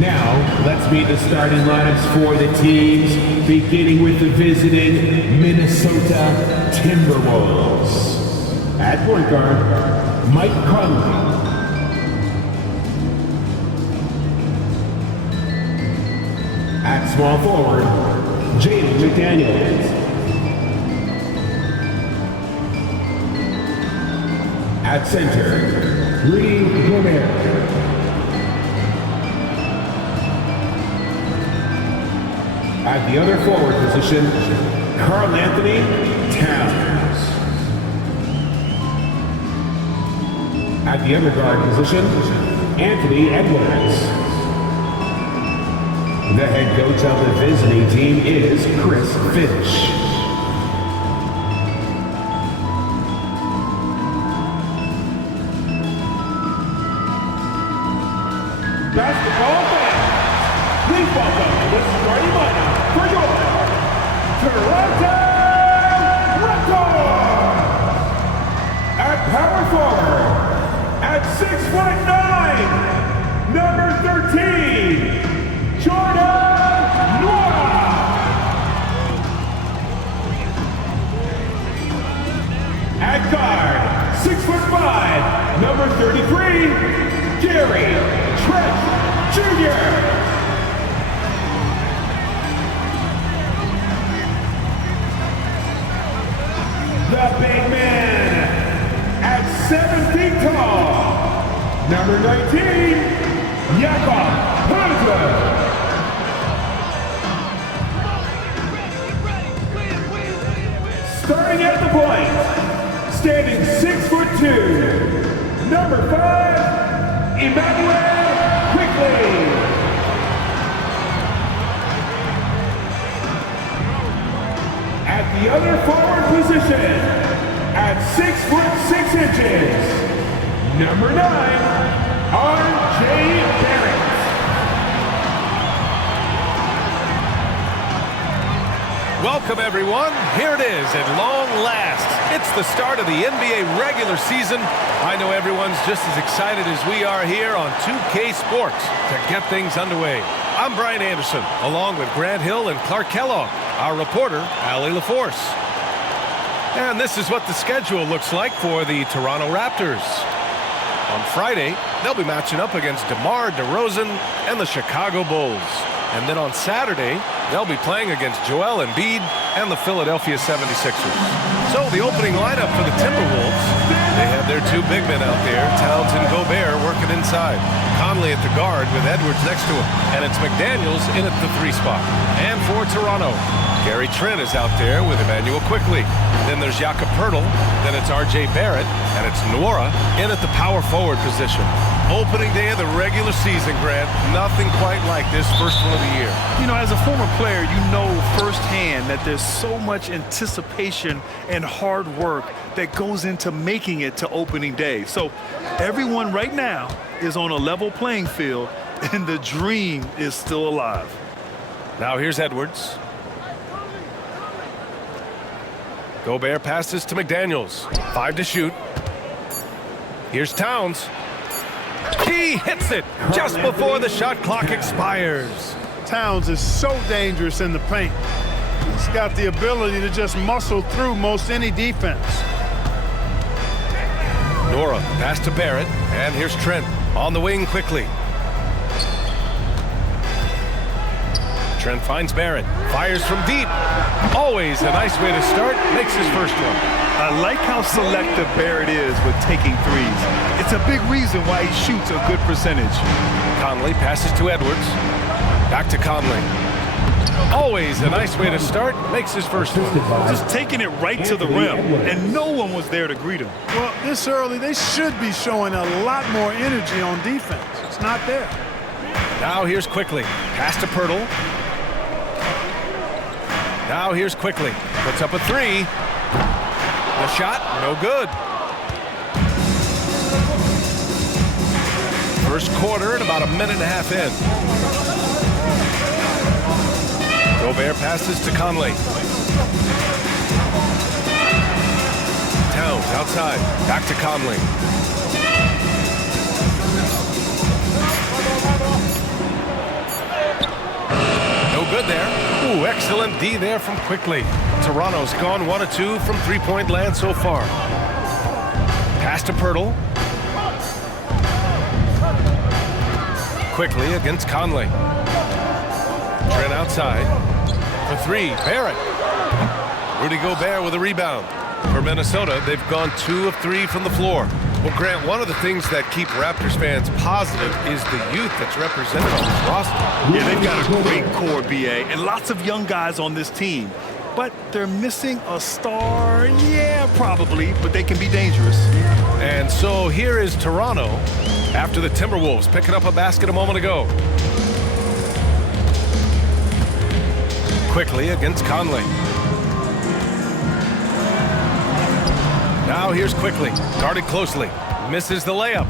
Now, let's meet the starting lineups for the teams, beginning with the visiting Minnesota Timberwolves. At point guard, Mike Conley. At small forward, Jaden McDaniels. At center, Rudy Gobert. At the other forward position, Karl Anthony Towns. At the other guard position, Anthony Edwards. The head coach of the visiting team is Chris Finch. Basketball fans, please welcome to the starting lineup for your Toronto Raptors. At power forward, at 6'9", number 13, Jordan Nwora. At guard, 6'5", number 33, Gary Trent Jr. The big man at 7 feet tall, number 19, Jakob Poeltl. Starting at the point, standing 6'2", number 5, Emmanuel Quickly. At the other forward position, at 6'6", number 9, R.J. Barrett. Welcome everyone, here it is at long last. It's the start of the NBA regular season. I know everyone's just as excited as we are here on 2K Sports to get things underway. I'm Brian Anderson, along with Grant Hill and Clark Kellogg, our reporter, Allie LaForce. And this is what the schedule looks like for the Toronto Raptors. On Friday, they'll be matching up against DeMar DeRozan and the Chicago Bulls. And then on Saturday, they'll be playing against Joel Embiid and the Philadelphia 76ers. So the opening lineup for the Timberwolves, they have their two big men out there, Towns and Gobert, working inside. Conley at the guard with Edwards next to him. And it's McDaniels in at the 3 spot. And for Toronto, Gary Trent is out there with Emmanuel Quickly. Then there's Jakob Poeltl, then it's R.J. Barrett, and it's Nwora in at the power forward position. Opening day of the regular season, Grant. Nothing quite like this first one of the year. You know, as a former player, you know firsthand that there's so much anticipation and hard work that goes into making it to opening day. So everyone right now is on a level playing field, and the dream is still alive. Now here's Edwards. Gobert passes to McDaniels. 5 to shoot. Here's Towns. He hits it just before the shot clock expires. Towns is so dangerous in the paint. He's got the ability to just muscle through most any defense. Nwora pass to Barrett, and here's Trent on the wing quickly. Trent finds Barrett, fires from deep. Always a nice way to start, makes his first one. I like how selective Barrett is with taking threes. It's a big reason why he shoots a good percentage. Conley passes to Edwards. Back to Conley. Always a nice way to start, makes his first one. Just taking it right to the rim, and no one was there to greet him. Well, this early, they should be showing a lot more energy on defense. It's not there. Now here's Quickly. Pass to Poeltl. Now here's Quickly. Puts up a 3. The shot, no good. First quarter and about a minute and a half in. Gobert passes to Conley. Towns outside. Back to Conley. Excellent D there from Quickly. Toronto's gone 1 of 2 from three-point land so far. Pass to Pirtle. Quickly against Conley. Trent outside. For three, Barrett. Rudy Gobert with a rebound. For Minnesota, they've gone 2 of 3 from the floor. Well, Grant, one of the things that keep Raptors fans positive is the youth that's represented on this roster. Yeah, they've got a great core, BA, and lots of young guys on this team. But they're missing a star, yeah, probably, but they can be dangerous. And so here is Toronto after the Timberwolves picking up a basket a moment ago. Quickly against Conley. Now here's Quickly, guarded closely, misses the layup.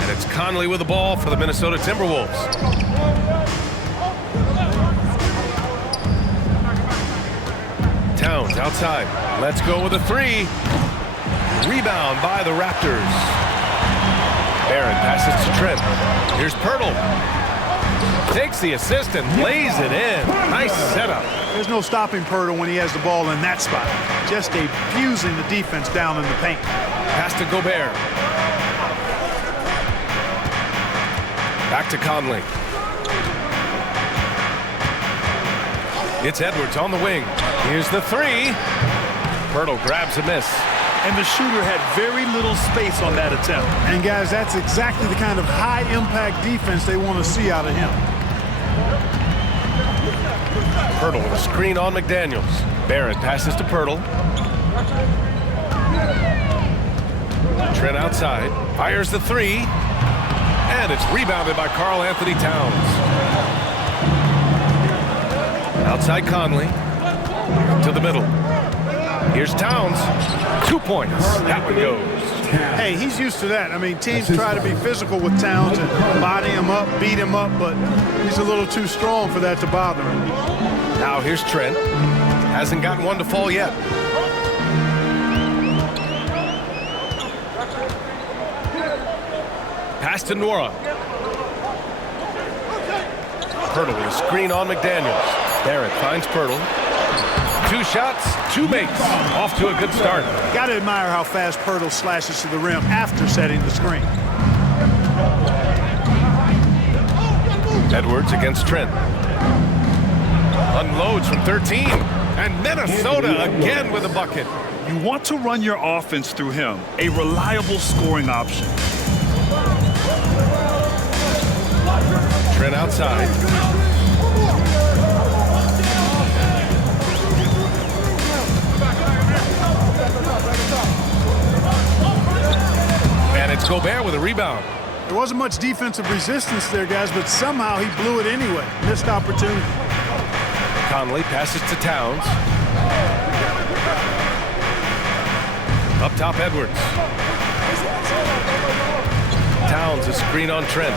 And it's Conley with the ball for the Minnesota Timberwolves. Towns outside, let's go with a three. Rebound by the Raptors. Barrett passes to Trent. Here's Pirtle. Takes the assist and lays it in. Nice setup. There's no stopping Pirtle when he has the ball in that spot. Just abusing the defense down in the paint. Pass to Gobert. Back to Conley. It's Edwards on the wing. Here's the three. Pirtle grabs a miss. And the shooter had very little space on that attempt. And guys, that's exactly the kind of high-impact defense they want to see out of him. Pirtle with a screen on McDaniels. Barrett passes to Pirtle. Trent outside, fires the three, and it's rebounded by Karl Anthony Towns. Outside Conley, to the middle. Here's Towns, 2 points. That one goes. Hey, he's used to that. I mean, teams try to be physical with Towns and body him up, beat him up, but he's a little too strong for that to bother him. Now here's Trent. Hasn't gotten one to fall yet. Pass to Nora. Pirtle with a screen on McDaniels. Barrett finds Pirtle. 2 shots, 2 makes. Off to a good start. Got to admire how fast Pirtle slashes to the rim after setting the screen. Edwards against Trent. Unloads from 13. And Minnesota again with a bucket. You want to run your offense through him, a reliable scoring option. Trent outside. And it's Gobert with a rebound. There wasn't much defensive resistance there, guys, but somehow he blew it anyway. Missed opportunity. Conley passes to Towns. Up top, Edwards. Towns, a screen on Trent.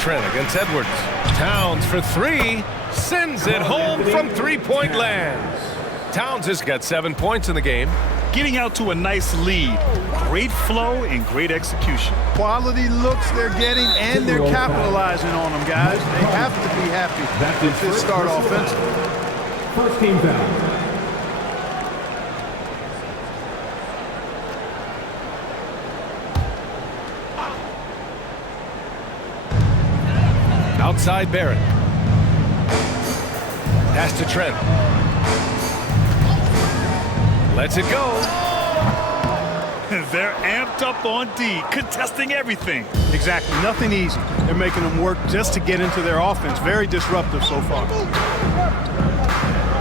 Trent against Edwards. Towns for three. Sends it home from three-point land. Towns has got 7 points in the game. Getting out to a nice lead. Great flow and great execution. Quality looks they're getting, and they're capitalizing on them, guys. They have to be happy with this start offensively. First team foul. Outside Barrett. Pass to Trent. Lets it go. They're amped up on D, contesting everything. Exactly. Nothing easy. They're making them work just to get into their offense. Very disruptive so far.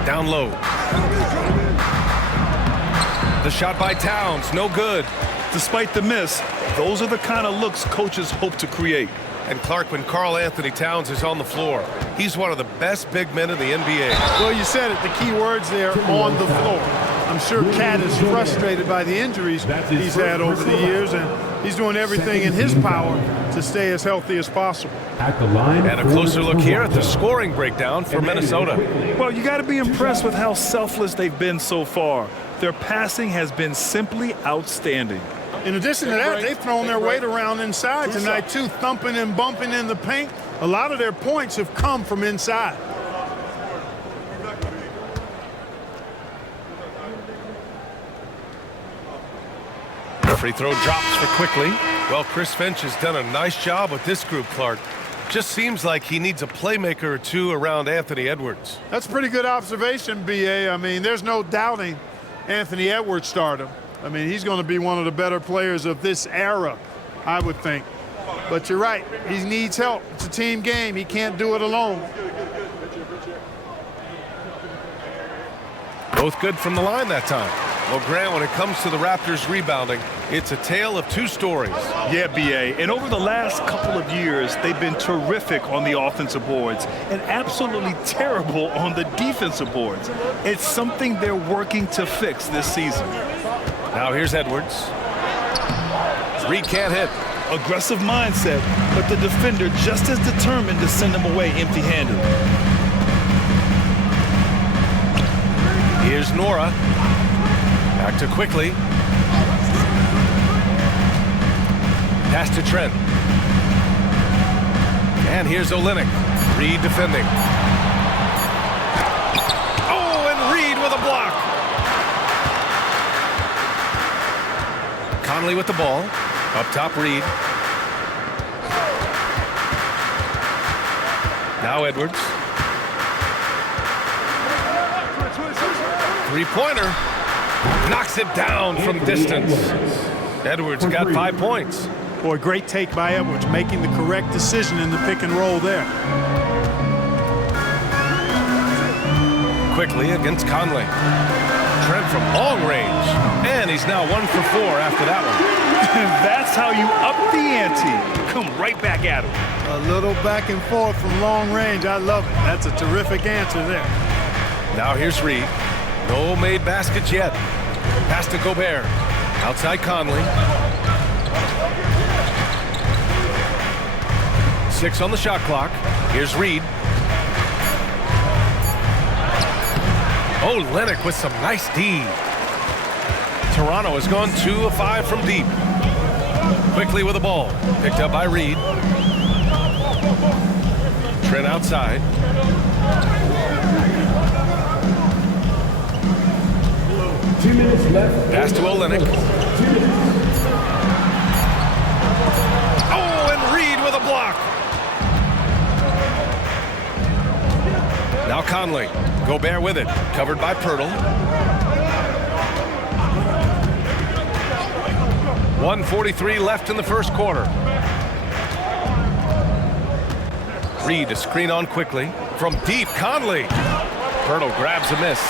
Down low. The shot by Towns, no good. Despite the miss, those are the kind of looks coaches hope to create. And Clark, when Karl Anthony Towns is on the floor, he's one of the best big men in the NBA. Well, you said it. The key words there, on the floor. I'm sure Cat is frustrated by the injuries he's had over the years, and he's doing everything in his power to stay as healthy as possible. At the line. And a closer look here at the scoring breakdown for Minnesota. Well, you got to be impressed with how selfless they've been so far. Their passing has been simply outstanding. In addition to that, they've thrown their weight around inside tonight, too, thumping and bumping in the paint. A lot of their points have come from inside. Free throw drops for quickly. Well, Chris Finch has done a nice job with this group, Clark. Just seems like he needs a playmaker or two around Anthony Edwards. That's a pretty good observation, B.A. I mean, there's no doubting Anthony Edwards stardom. I mean, he's going to be one of the better players of this era, I would think. But you're right, he needs help. It's a team game. He can't do it alone. Both good from the line that time. Well, Grant, when it comes to the Raptors rebounding, it's a tale of two stories. Yeah, B.A. And over the last couple of years, they've been terrific on the offensive boards and absolutely terrible on the defensive boards. It's something they're working to fix this season. Now here's Edwards. Reed can't hit. Aggressive mindset, but the defender just as determined to send him away empty-handed. Here's Nora. Back to quickly. Pass to Trent. And here's Olynyk. Reed defending. Oh, and Reed with a block. Conley with the ball. Up top, Reed. Now Edwards. Three-pointer. Knocks it down from distance. Edwards got 5 points. Boy, great take by Edwards, making the correct decision in the pick and roll there. Quickly against Conley. Trent from long range. And he's now 1 for 4 after that one. That's how you up the ante. Come right back at him. A little back and forth from long range. I love it. That's a terrific answer there. Now here's Reed. No made baskets yet. Pass to Gobert. Outside Conley. 6 on the shot clock. Here's Reed. Oh, Olynyk with some nice D. Toronto has gone 2 of 5 from deep. Quickly with the ball. Picked up by Reed. Trent outside. Pass to Olynyk. Oh, and Reed with a block. Now Conley. Gobert with it. Covered by Pirtle. 1:43 left in the first quarter. Reed to screen on quickly. From deep, Conley. Pirtle grabs a miss.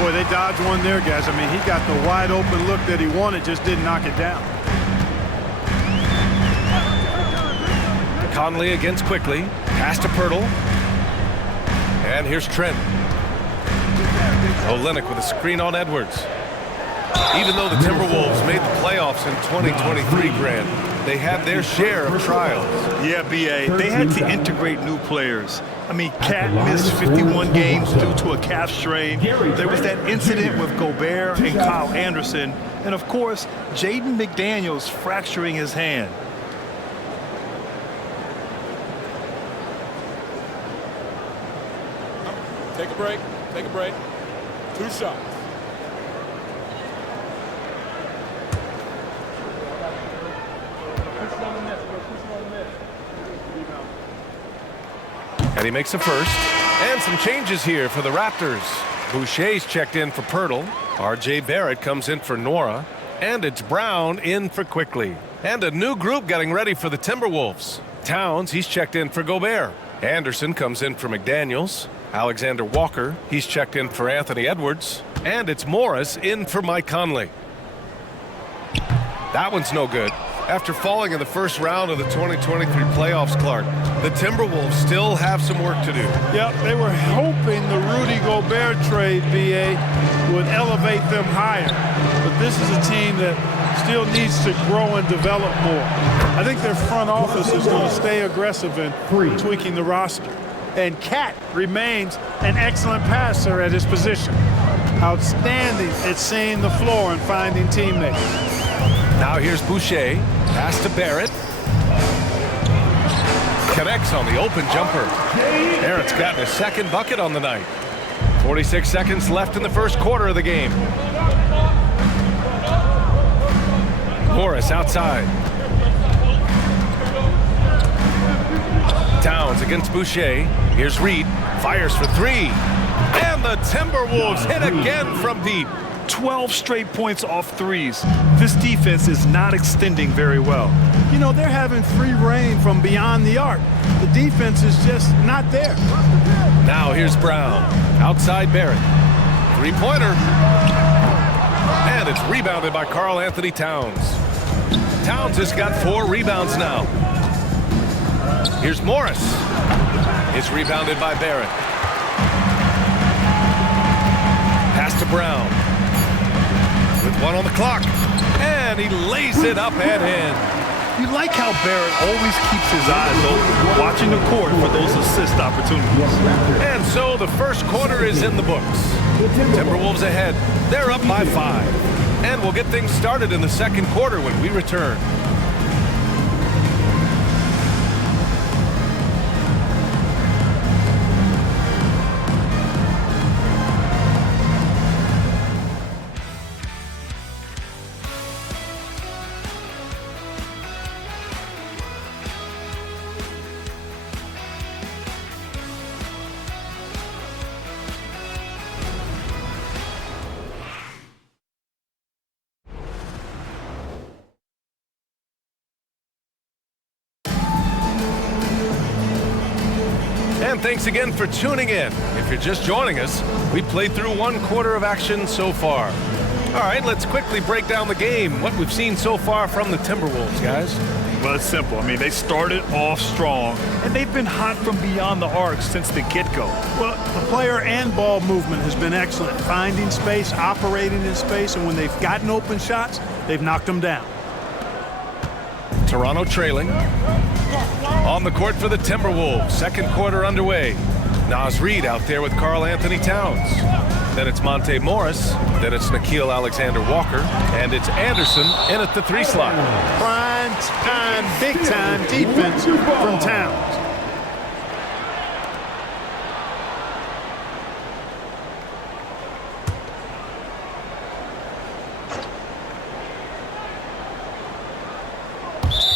Boy, they dodged one there, guys. I mean, he got the wide open look that he wanted, just didn't knock it down. Conley against quickly. Pass to Pirtle. And here's Trent. Olynyk with a screen on Edwards. Even though the Timberwolves made the playoffs in 2023, Grant, they had their share of trials. Yeah, B.A. They had to integrate new players. I mean, Cat missed 51 games due to a calf strain. There was that incident with Gobert and Kyle Anderson. And, of course, Jaden McDaniels fracturing his hand. Take a break. Take a break. 2 shots. And he makes a first. And some changes here for the Raptors. Boucher's checked in for Pirtle. R.J. Barrett comes in for Nora. And it's Brown in for Quickly. And a new group getting ready for the Timberwolves. Towns, he's checked in for Gobert. Anderson comes in for McDaniels. Alexander Walker, he's checked in for Anthony Edwards. And it's Morris in for Mike Conley. That one's no good. After falling in the first round of the 2023 playoffs, Clark, the Timberwolves still have some work to do. Yep, they were hoping the Rudy Gobert trade, B.A., would elevate them higher. But this is a team that still needs to grow and develop more. I think their front office is going to stay aggressive in tweaking the roster. And Cat remains an excellent passer at his position. Outstanding at seeing the floor and finding teammates. Now here's Boucher. Pass to Barrett. Connects on the open jumper. Barrett's gotten his second bucket on the night. 46 seconds left in the first quarter of the game. Morris outside. Towns against Boucher. Here's Reed. Fires for three. And the Timberwolves hit again from deep. 12 straight points off threes. This defense is not extending very well. You know, they're having free reign from beyond the arc. The defense is just not there. Now here's Brown. Outside Barrett. Three-pointer. And it's rebounded by Karl Anthony Towns. Towns has got 4 rebounds now. Here's Morris. It's rebounded by Barrett. Pass to Brown. With 1 on the clock. And he lays it up and in. You like how Barrett always keeps his eyes open, watching the court for those assist opportunities. And so the first quarter is in the books. Timberwolves ahead. They're up by 5. And we'll get things started in the second quarter when we return. And thanks again for tuning in. If you're just joining us, we played through 1 quarter of action so far. All right, let's quickly break down the game, what we've seen so far from the Timberwolves, guys. Well, it's simple. I mean, they started off strong, and they've been hot from beyond the arc since the get-go. Well, the player and ball movement has been excellent. Finding space, operating in space, and when they've gotten open shots, they've knocked them down. Toronto trailing. On the court for the Timberwolves. Second quarter underway. Naz Reid out there with Karl Anthony Towns. Then it's Monte Morris. Then it's Nickeil Alexander-Walker. And it's Anderson in at the 3 slot. Prime time, big time defense from Towns.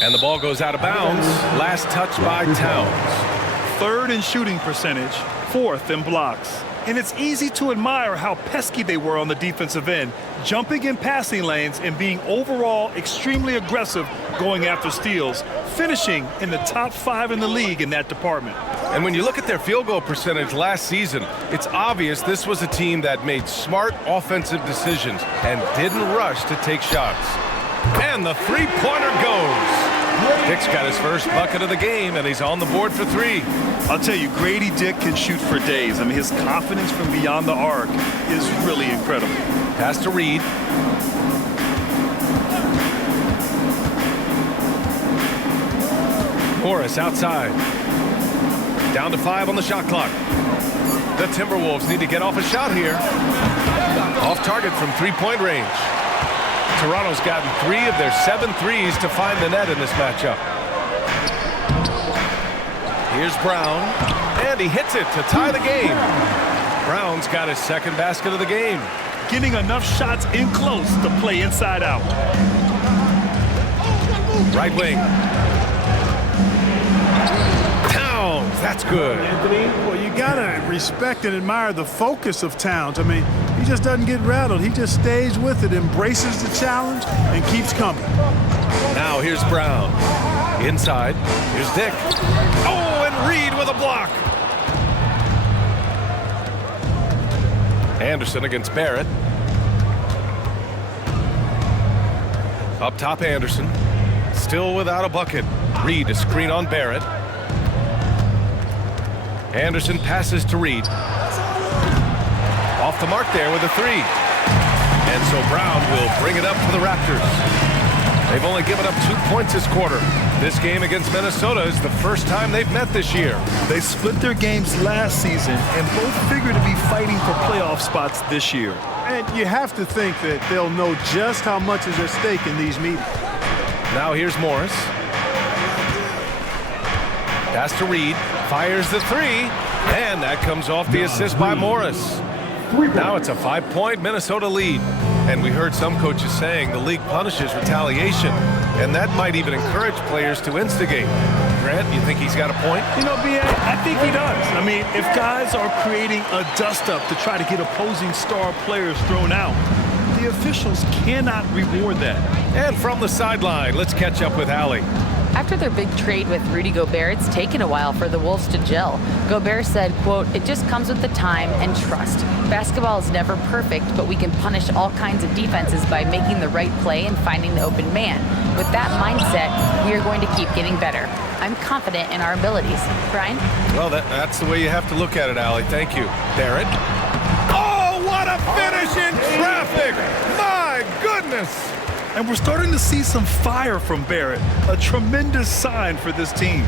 And the ball goes out of bounds. Last touch by Towns. 3rd in shooting percentage, 4th in blocks. And it's easy to admire how pesky they were on the defensive end, jumping in passing lanes and being overall extremely aggressive going after steals, finishing in the top 5 in the league in that department. And when you look at their field goal percentage last season, it's obvious this was a team that made smart offensive decisions and didn't rush to take shots. And the three-pointer goes. Dick's got his first bucket of the game, and he's on the board for 3. I'll tell you, Grady Dick can shoot for days. I mean, his confidence from beyond the arc is really incredible. Pass to Reed. Morris outside. Down to 5 on the shot clock. The Timberwolves need to get off a shot here. Off target from 3-point range. Toronto's gotten 3 of their 7 threes to find the net in this matchup. Here's Brown, and he hits it to tie the game. Brown's got his second basket of the game. Getting enough shots in close to play inside out. Right wing. Towns, that's good. Well, you gotta respect and admire the focus of Towns. I mean, he just doesn't get rattled. He just stays with it, embraces the challenge, and keeps coming. Now here's Brown. Inside, here's Dick. Oh, and Reed with a block. Anderson against Barrett. Up top, Anderson. Still without a bucket. Reed to screen on Barrett. Anderson passes to Reed. Off the mark there with a 3. And so Brown will bring it up for the Raptors. They've only given up 2 points this quarter. This game against Minnesota is the first time they've met this year. They split their games last season and both figure to be fighting for playoff spots this year. And you have to think that they'll know just how much is at stake in these meetings. Now here's Morris. Pass to Reed, fires the three, and that comes off the assist by Morris. Now it's a 5-point Minnesota lead. And we heard some coaches saying the league punishes retaliation, and that might even encourage players to instigate. Grant, you think he's got a point? You know, B.A., I think he does. I mean, if guys are creating a dust-up to try to get opposing star players thrown out, the officials cannot reward that. And from the sideline, let's catch up with Allie. After their big trade with Rudy Gobert, it's taken a while for the Wolves to gel. Gobert said, quote, "It just comes with the time and trust. Basketball is never perfect, but we can punish all kinds of defenses by making the right play and finding the open man. With that mindset, we are going to keep getting better. I'm confident in our abilities." Brian? Well, that's the way you have to look at it, Allie. Thank you. Barrett. Oh, what a finish in traffic! My goodness! And we're starting to see some fire from Barrett, a tremendous sign for this team.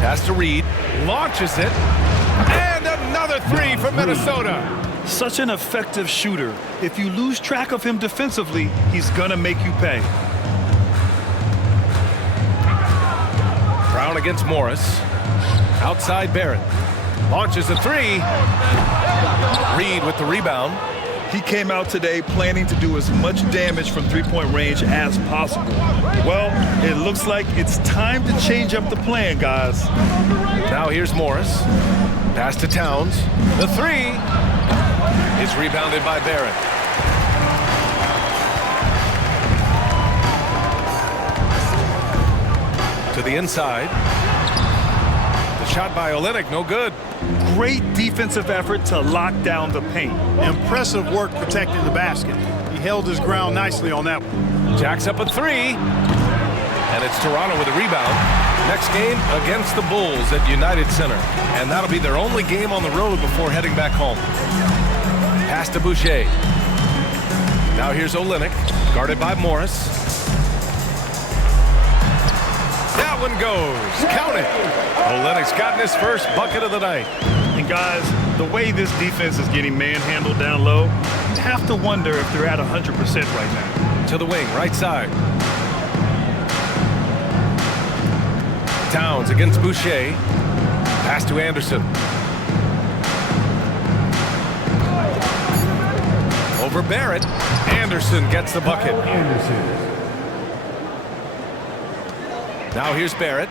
Pass to Reed, launches it, and another three from Minnesota. Such an effective shooter. If you lose track of him defensively, he's gonna make you pay. Brown against Morris. Outside Barrett. Launches a three. Reed with the rebound. He came out today planning to do as much damage from three-point range as possible. Well, it looks like it's time to change up the plan, guys. Now here's Morris. Pass to Towns. The three is rebounded by Barrett. To the inside. The shot by Olynyk, no good. Great defensive effort to lock down the paint. Impressive work protecting the basket. He held his ground nicely on that one. Jacks up a three. And it's Toronto with a rebound. Next game against the Bulls at United Center. And that'll be their only game on the road before heading back home. Pass to Boucher. Now here's Olynyk, guarded by Morris. That one goes. Count it. Olynyk's gotten his first bucket of the night. And guys, the way this defense is getting manhandled down low, you have to wonder if they're at 100% right now. To the wing, right side. Towns against Boucher. Pass to Anderson. Over Barrett. Anderson gets the bucket. Now here's Barrett.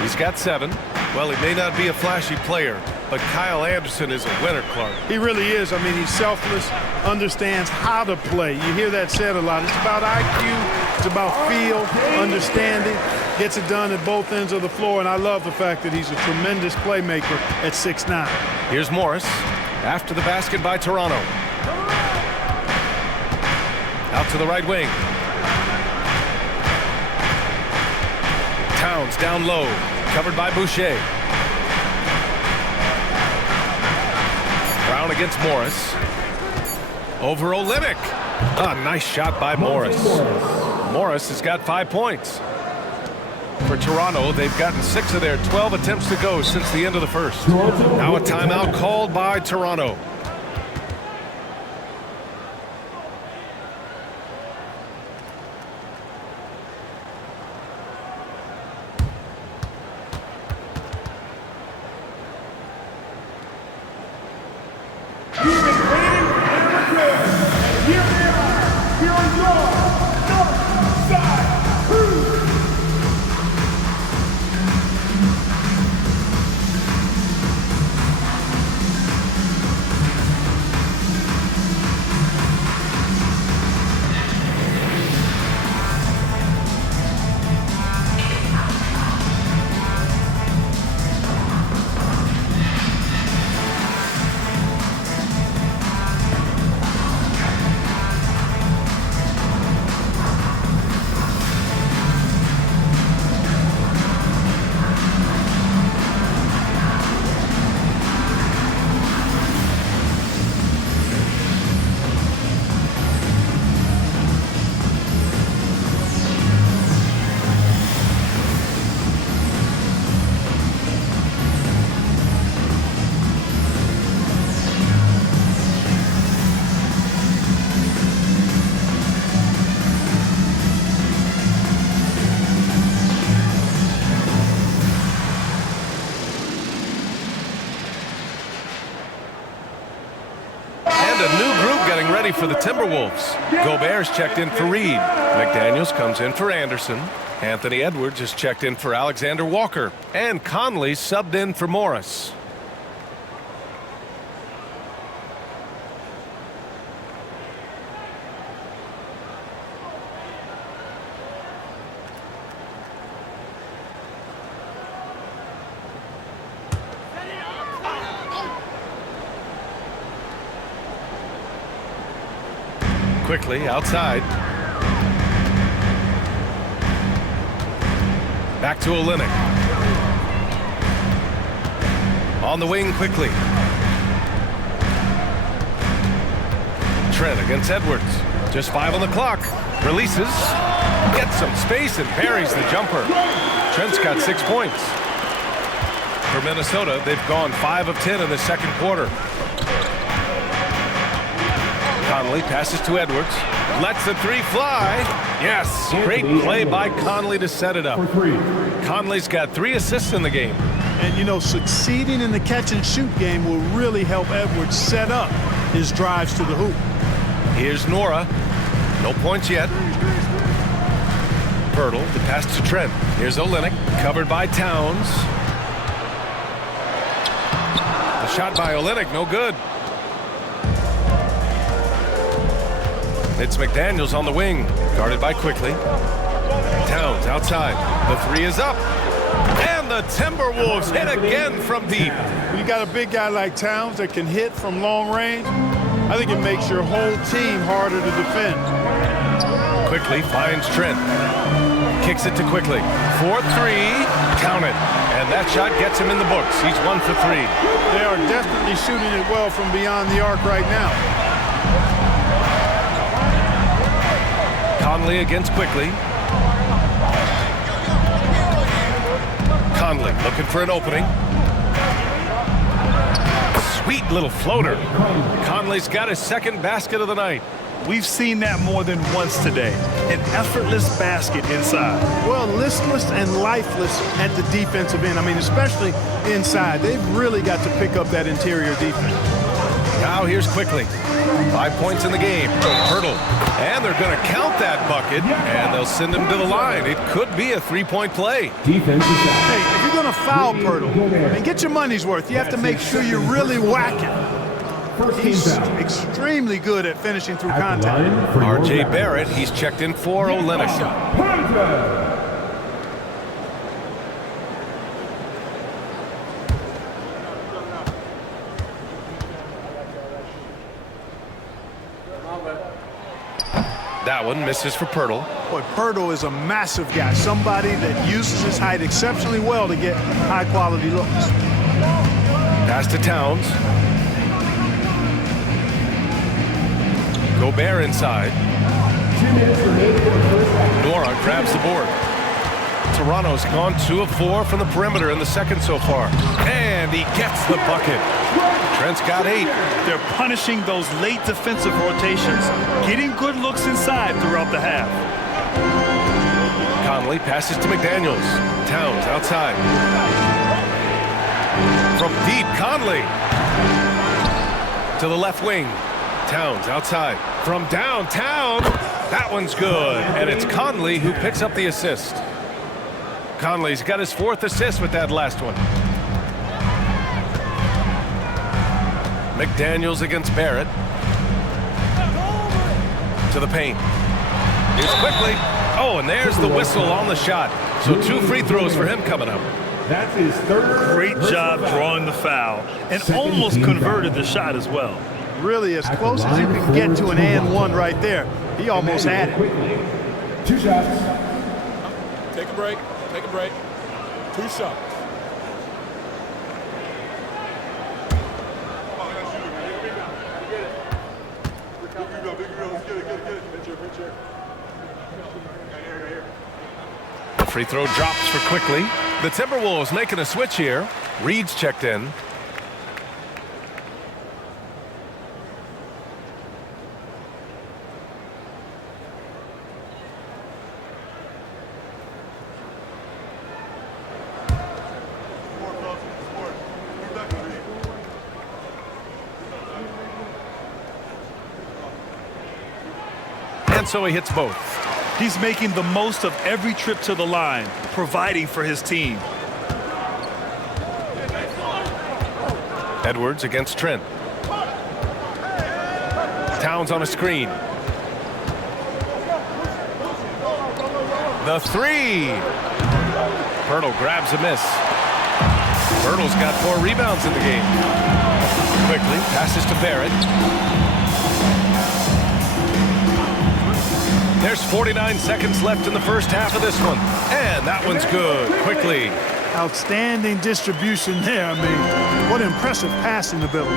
He's got 7. Well, he may not be a flashy player, but Kyle Anderson is a winner, Clark. He really is. I mean, he's selfless, understands how to play. You hear that said a lot. It's about IQ. It's about feel, understanding. Gets it done at both ends of the floor, and I love the fact that he's a tremendous playmaker at 6'9". Here's Morris. After the basket by Toronto. Out to the right wing. Towns down low, covered by Boucher. Brown against Morris. Over Olynyk. A nice shot by Morris. Morris has got 5 points. For Toronto, they've gotten 6 of their 12 attempts to go since the end of the first. Now a timeout called by Toronto. 3 for the Timberwolves. Gobert's checked in for Reed. McDaniels comes in for Anderson. Anthony Edwards is checked in for Alexander Walker. And Conley subbed in for Morris. Quickly outside. Back to Olynyk. On the wing quickly. Trent against Edwards. Just 5 on the clock. Releases. Gets some space and buries the jumper. Trent's got 6 points. For Minnesota, they've gone 5 of 10 in the second quarter. Conley passes to Edwards. Lets the 3 fly. Yes, great play by Conley to set it up. Conley's got 3 assists in the game. And, you know, succeeding in the catch-and-shoot game will really help Edwards set up his drives to the hoop. Here's Nora. No points yet. Pirtle, the pass to Trent. Here's Olynyk, covered by Towns. The shot by Olynyk, no good. It's McDaniels on the wing, guarded by Quickly. Towns outside. The 3 is up. And the Timberwolves hit again from deep. When you got a big guy like Towns that can hit from long range, I think it makes your whole team harder to defend. Quickly finds Trent. Kicks it to Quickly. 4-3. Count it. And that shot gets him in the books. He's 1 for 3. They are definitely shooting it well from beyond the arc right now. Conley against Quickly. Conley looking for an opening. Sweet little floater. Conley's got his second basket of the night. We've seen that more than once today. An effortless basket inside. Well, listless and lifeless at the defensive end. I mean, especially inside. They've really got to pick up that interior defense. Now here's Quickly. 5 points in the game. Pirtle. And they're going to count that bucket, and they'll send him to the line. It could be a 3-point play. Defense is out. Hey, if you're going to foul Pirtle and get your money's worth, you have to make sure you're really whacking. He's extremely good at finishing through contact. R.J. Barrett, he's checked in for Olynyk. That one misses for Pirtle. Boy, Pirtle is a massive guy, somebody that uses his height exceptionally well to get high-quality looks. Pass to Towns. Gobert inside. Nora grabs the board. Toronto's gone 2 of 4 from the perimeter in the second so far. And he gets the bucket. Trent's got 8. They're punishing those late defensive rotations, getting good looks inside throughout the half. Conley passes to McDaniels. Towns outside. From deep, Conley. To the left wing. Towns outside. From downtown. That one's good. And it's Conley who picks up the assist. Conley's got his 4th assist with that last one. McDaniels against Barrett. To the paint. Here's Quickly. Oh, and there's the whistle on the shot. So 2 free throws for him coming up. That's his 3rd. Great job drawing the foul and almost converted the shot as well. Really as close as you can get to an and one right there. He almost had it. 2 shots. Take a break. Take a break. 2 shots. The free throw drops for Quickly. The Timberwolves making a switch here. Reed's checked in. And so he hits both. He's making the most of every trip to the line, providing for his team. Edwards against Trent. Towns on a screen. The three. Pirtle grabs a miss. Pirtle's got 4 rebounds in the game. Quickly passes to Barrett. There's 49 seconds left in the first half of this one. And that one's good. Quickly. Outstanding distribution there. I mean, what impressive passing ability.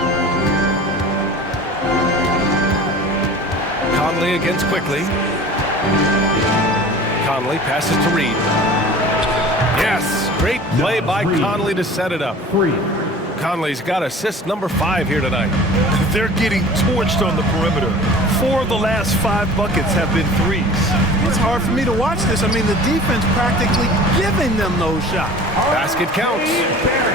Conley against Quickly. Conley passes to Reed. Yes, great play by Conley to set it up. Conley's got assist number 5 here tonight. They're getting torched on the perimeter. 4 of the last 5 buckets have been threes. It's hard for me to watch this. I mean, the defense practically giving them those shots. Basket counts.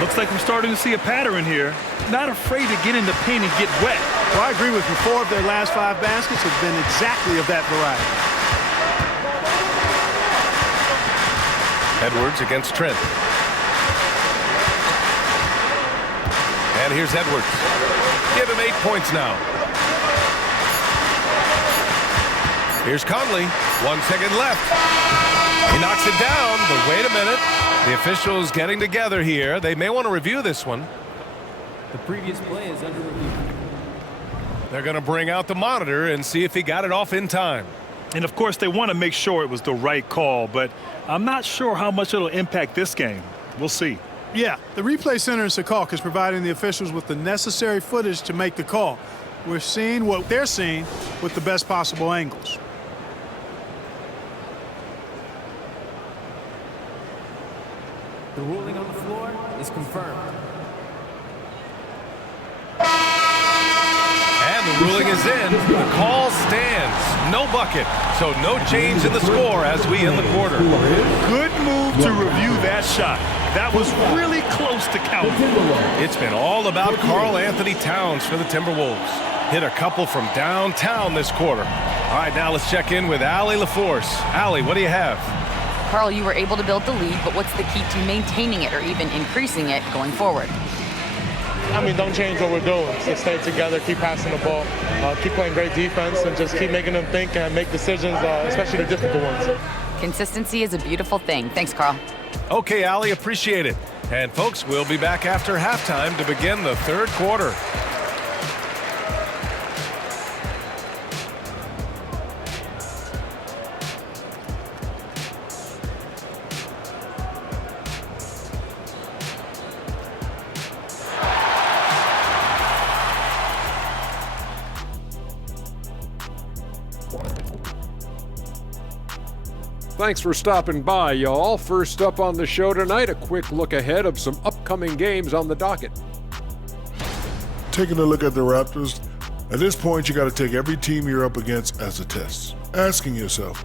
Looks like we're starting to see a pattern here. Not afraid to get in the paint and get wet. Well, I agree with you. 4 of their last 5 baskets have been exactly of that variety. Edwards against Trent. And here's Edwards. Give him 8 points now. Here's Conley. 1 second left. He knocks it down, but wait a minute. The officials getting together here. They may want to review this one. The previous play is under review. They're going to bring out the monitor and see if he got it off in time. And of course, they want to make sure it was the right call, but I'm not sure how much it'll impact this game. We'll see. Yeah, the replay center in Secaucus is providing the officials with the necessary footage to make the call. We're seeing what they're seeing with the best possible angles. The ruling on the floor is confirmed. And the ruling is in. The call stands. No bucket. So no change in the score as we end the quarter. Good move to review that shot. That was really close to counting. It's been all about Karl Anthony Towns for the Timberwolves. Hit a couple from downtown this quarter. All right, now let's check in with Allie LaForce. Allie, what do you have? Carl, you were able to build the lead, but what's the key to maintaining it or even increasing it going forward? I mean, don't change what we're doing. Just stay together, keep passing the ball, keep playing great defense, and just keep making them think and make decisions, especially the difficult ones. Consistency is a beautiful thing. Thanks, Carl. Okay, Allie, appreciate it. And folks, we'll be back after halftime to begin the third quarter. Thanks for stopping by, y'all. First up on the show tonight, a quick look ahead of some upcoming games on the docket. Taking a look at the Raptors, at this point you got to take every team you're up against as a test. Asking yourself,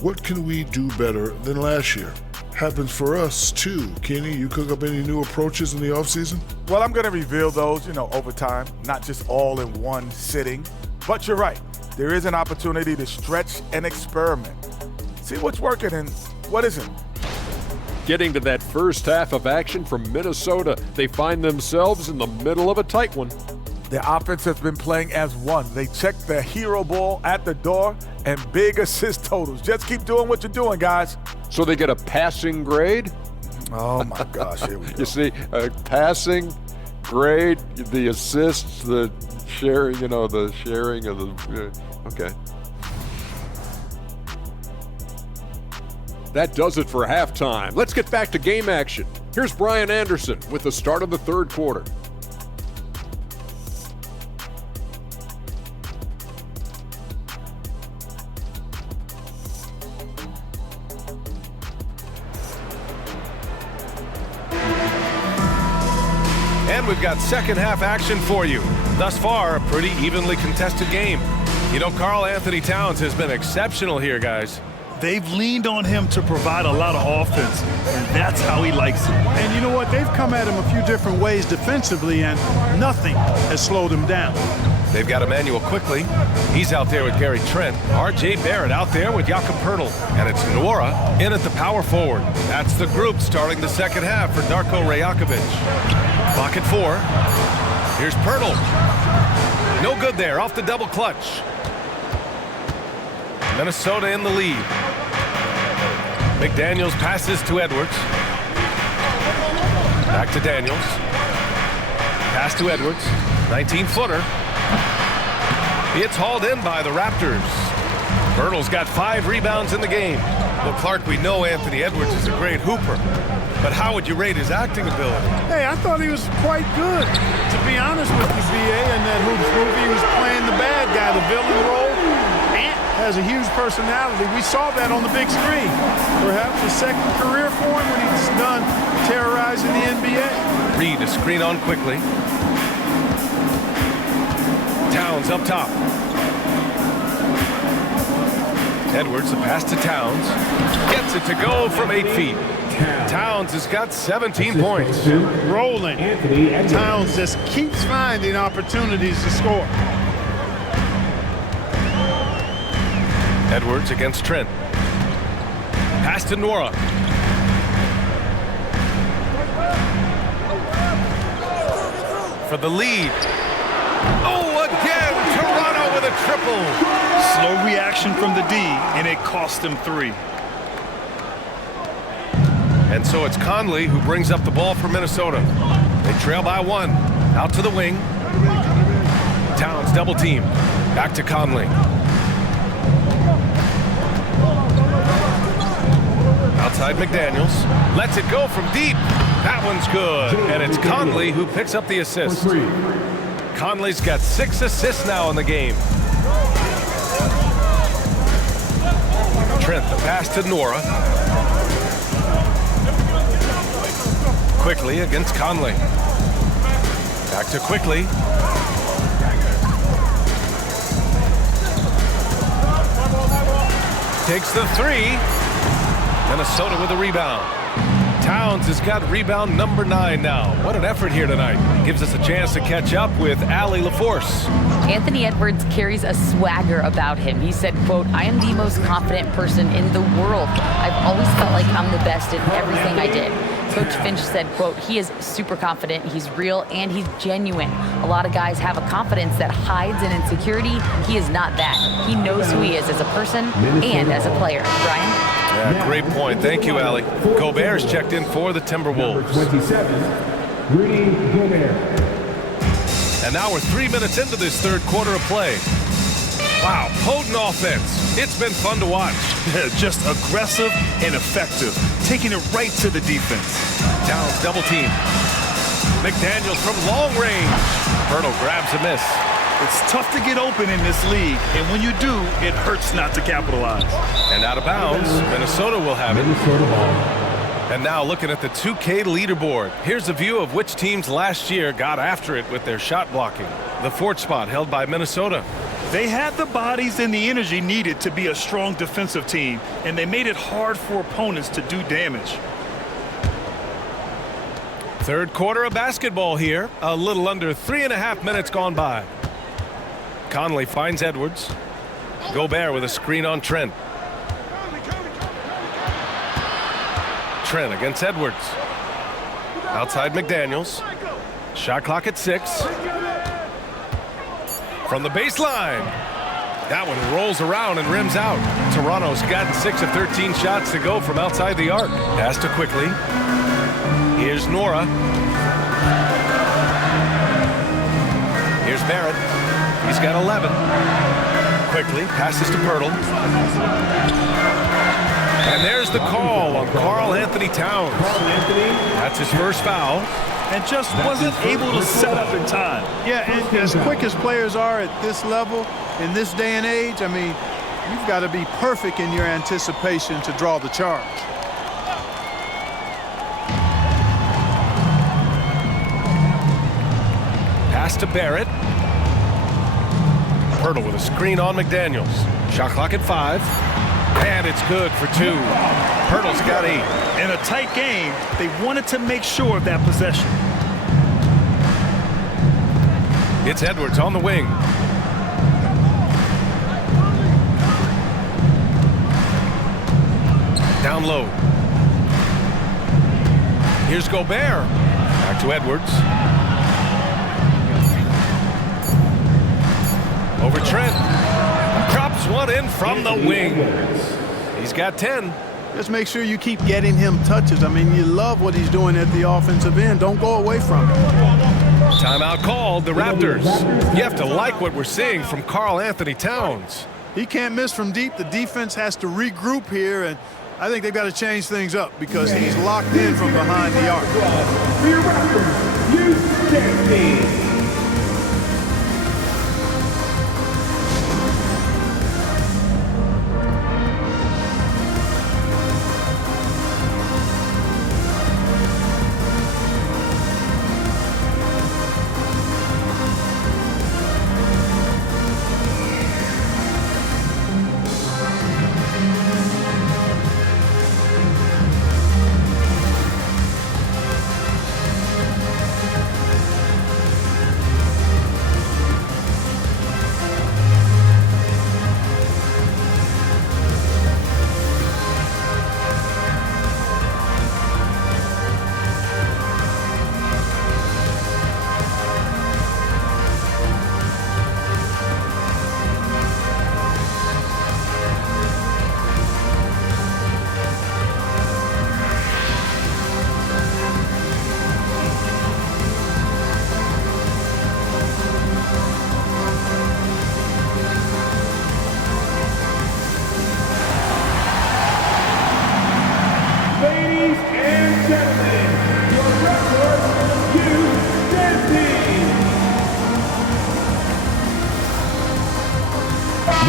what can we do better than last year? Happens for us too. Kenny, you cook up any new approaches in the offseason? Well, I'm going to reveal those, over time, not just all in one sitting. But you're right. There is an opportunity to stretch and experiment. See what's working and what isn't. Getting to that first half of action from Minnesota, they find themselves in the middle of a tight one. The offense has been playing as one. They check the hero ball at the door and big assist totals. Just keep doing what you're doing, guys. So they get a passing grade? Oh, my gosh, here we go. You see, a passing grade, the assists, the sharing, the sharing of the, okay. That does it for halftime. Let's get back to game action. Here's Brian Anderson with the start of the third quarter. And we've got second half action for you. Thus far, a pretty evenly contested game. Karl Anthony Towns has been exceptional here, guys. They've leaned on him to provide a lot of offense, and that's how he likes it. And you know what? They've come at him a few different ways defensively, and nothing has slowed him down. They've got Emmanuel Quickly. He's out there with Gary Trent. R.J. Barrett out there with Jakob Poeltl. And it's Nora in at the power forward. That's the group starting the second half for Darko Rajakovic. Clock at 4. Here's Poeltl. No good there, off the double clutch. Minnesota in the lead. McDaniels passes to Edwards. Back to Daniels. Pass to Edwards. 19-footer. It's hauled in by the Raptors. Poeltl's got 5 rebounds in the game. Well, Clark, we know Anthony Edwards is a great hooper, but how would you rate his acting ability? Hey, I thought he was quite good, to be honest with you, BA, in that Hoops movie. He was playing the bad guy, the villain role. Ant has a huge personality. We saw that on the big screen. Perhaps a second career for him when he's done terrorizing the NBA. Reed, a screen on Quickly. Towns up top. Edwards, a pass to Towns. Gets it to go from 8 feet. Towns has got 17 points. Rolling. Towns just keeps finding opportunities to score. Edwards against Trent. Pass to Nora. For the lead. Oh, again, Toronto with a triple. Slow reaction from the D, and it cost him 3. And so it's Conley who brings up the ball for Minnesota. They trail by 1. Out to the wing. Towns double team. Back to Conley. Outside McDaniels. Lets it go from deep. That one's good. And it's Conley who picks up the assist. Conley's got 6 assists now in the game. Trent, the pass to Nora. Quickly against Conley. Back to Quickly. Takes the 3. Minnesota with a rebound. Towns has got rebound number 9 now. What an effort here tonight. Gives us a chance to catch up with Allie LaForce. Anthony Edwards carries a swagger about him. He said, quote, "I am the most confident person in the world. I've always felt like I'm the best in everything I did." Coach Finch said, quote, "He is super confident, he's real, and he's genuine. A lot of guys have a confidence that hides an insecurity. He is not that. He knows who he is as a person and as a player." Brian? Yeah, great point. Thank you, Allie. Gobert's checked in for the Timberwolves. 27, Rudy Gobert. And now we're 3 minutes into this third quarter of play. Wow, potent offense. It's been fun to watch. Just aggressive and effective, taking it right to the defense. Towns double team. McDaniels from long range. Poeltl grabs a miss. It's tough to get open in this league, and when you do, it hurts not to capitalize. And out of bounds, Minnesota will have it. Minnesota ball. And now looking at the 2K leaderboard. Here's a view of which teams last year got after it with their shot blocking. The 4th spot held by Minnesota. They had the bodies and the energy needed to be a strong defensive team, and they made it hard for opponents to do damage. Third quarter of basketball here. A little under 3.5 minutes gone by. Conley finds Edwards. Gobert with a screen on Trent. Trent against Edwards. Outside McDaniels. Shot clock at 6. From the baseline. That one rolls around and rims out. Toronto's gotten 6 of 13 shots to go from outside the arc. Pass to Quickly. Here's Nora. Here's Barrett. He's got 11. Quickly passes to Poeltl. And there's the call on Karl Anthony Towns. That's his first foul. And just wasn't able to set up in time. Yeah, and as quick as players are at this level, in this day and age, I mean, you've got to be perfect in your anticipation to draw the charge. Pass to Barrett. Poeltl with a screen on McDaniels. Shot clock at 5. And it's good for 2. Poeltl's got 8. In a tight game, they wanted to make sure of that possession. It's Edwards on the wing. down low. Here's Gobert. Back to Edwards. Over Trent. Drops one in from the wing. He's got 10. Just make sure you keep getting him touches. I mean, you love what he's doing at the offensive end. Don't go away from it. Timeout called, the Raptors. You have to like what we're seeing from Karl Anthony Towns. He can't miss from deep. The defense has to regroup here, and I think they've got to change things up because he's locked in from behind the arc. For your Raptors, use Destiny.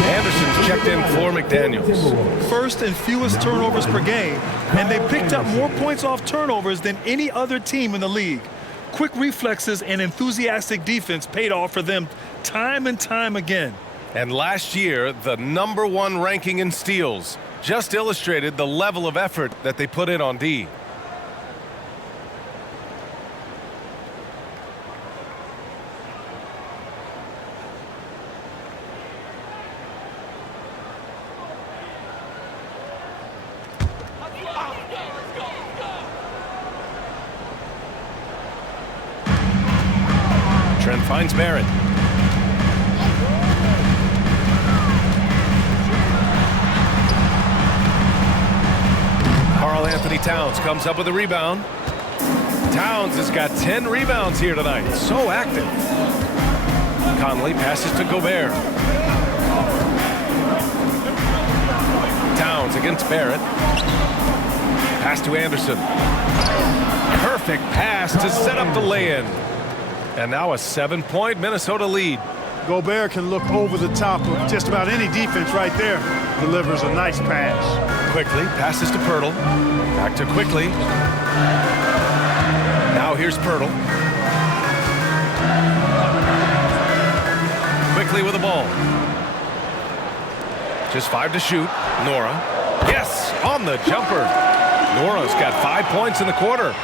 Anderson's checked in for McDaniels. First and fewest turnovers per game, and they picked up more points off turnovers than any other team in the league. Quick reflexes and enthusiastic defense paid off for them time and time again. And last year, the #1 ranking in steals just illustrated the level of effort that they put in on D. Trent finds Barrett. Karl Anthony Towns comes up with a rebound. Towns has got 10 rebounds here tonight. So active. Conley passes to Gobert. Towns against Barrett. Pass to Anderson. Perfect pass to set up the lay-in. And now a 7-point Minnesota lead. Gobert can look over the top of just about any defense right there. Delivers a nice pass. Quickly passes to Pirtle. Back to Quickly. Now here's Pirtle. Quickly with the ball. Just 5 to shoot. Nora. Yes, on the jumper. Nora's got 5 points in the quarter.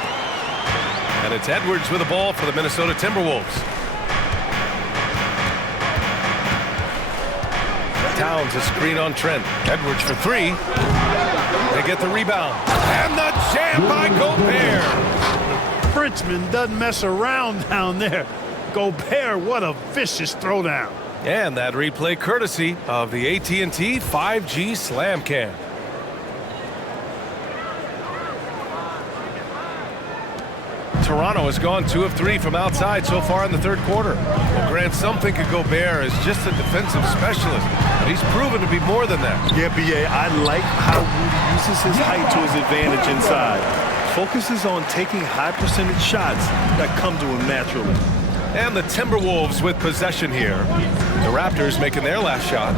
And it's Edwards with the ball for the Minnesota Timberwolves. Towns a screen on Trent. Edwards for 3. They get the rebound. And the jam by Gobert. Frenchman doesn't mess around down there. Gobert, what a vicious throwdown. And that replay courtesy of the AT&T 5G Slam Cam. Toronto has gone 2 of 3 from outside so far in the third quarter. Well, Grant, some think of Gobert as just a defensive specialist, but he's proven to be more than that. Yeah, B.A., I like how Rudy uses his height to his advantage inside. Focuses on taking high percentage shots that come to him naturally. And the Timberwolves with possession here. The Raptors making their last shot.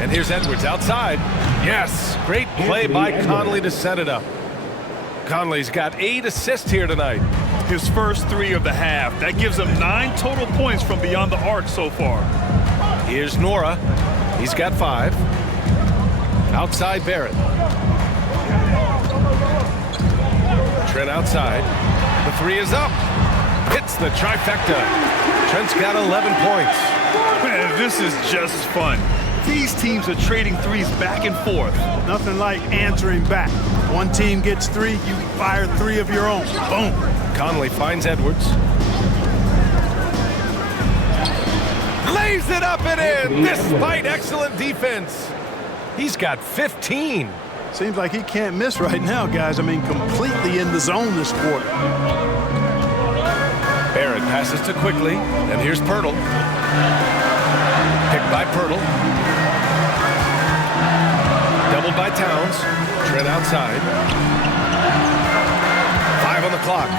And here's Edwards outside. Yes, great play by Conley to set it up. Conley's got 8 assists here tonight. His first 3 of the half. That gives him 9 total points from beyond the arc so far. Here's Nora. He's got 5. Outside Barrett. Trent outside. The 3 is up. Hits the trifecta. Trent's got 11 points. Man, this is just fun. These teams are trading threes back and forth. Nothing like answering back. One team gets 3, you fire 3 of your own. Boom. Conley finds Edwards. Lays it up and in, despite excellent defense. He's got 15. Seems like he can't miss right now, guys. I mean, completely in the zone this quarter. Barrett passes to Quickly, and here's Pirtle. Picked by Pirtle. Doubled by Towns. Trent outside. 5 on the clock.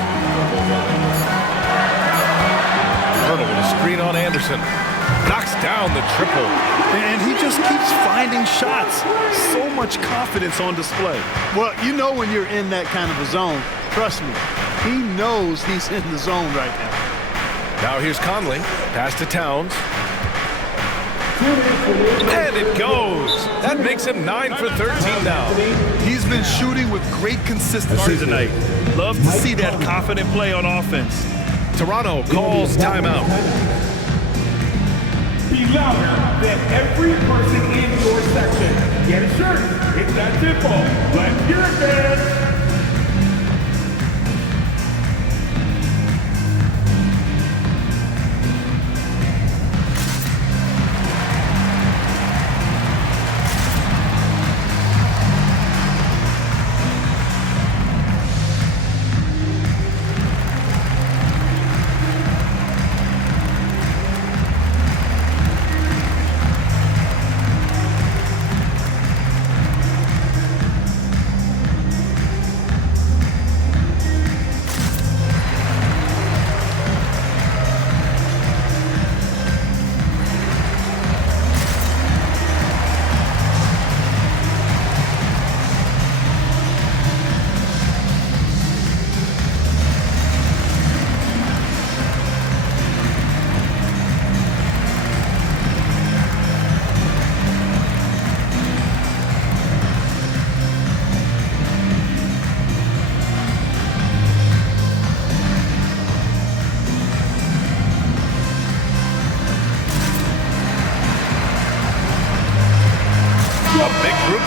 Pirtle with a screen on Anderson. Knocks down the triple. And he just keeps finding shots. So much confidence on display. Well, you know when you're in that kind of a zone, trust me, he knows he's in the zone right now. Now here's Conley. Pass to Towns. And it goes. That makes him 9 for 13 now. He's been shooting with great consistency tonight. Love to see that confident play on offense. Toronto calls timeout. Be louder than every person in your section. Get a shirt. It's that simple. Let's hear it, man.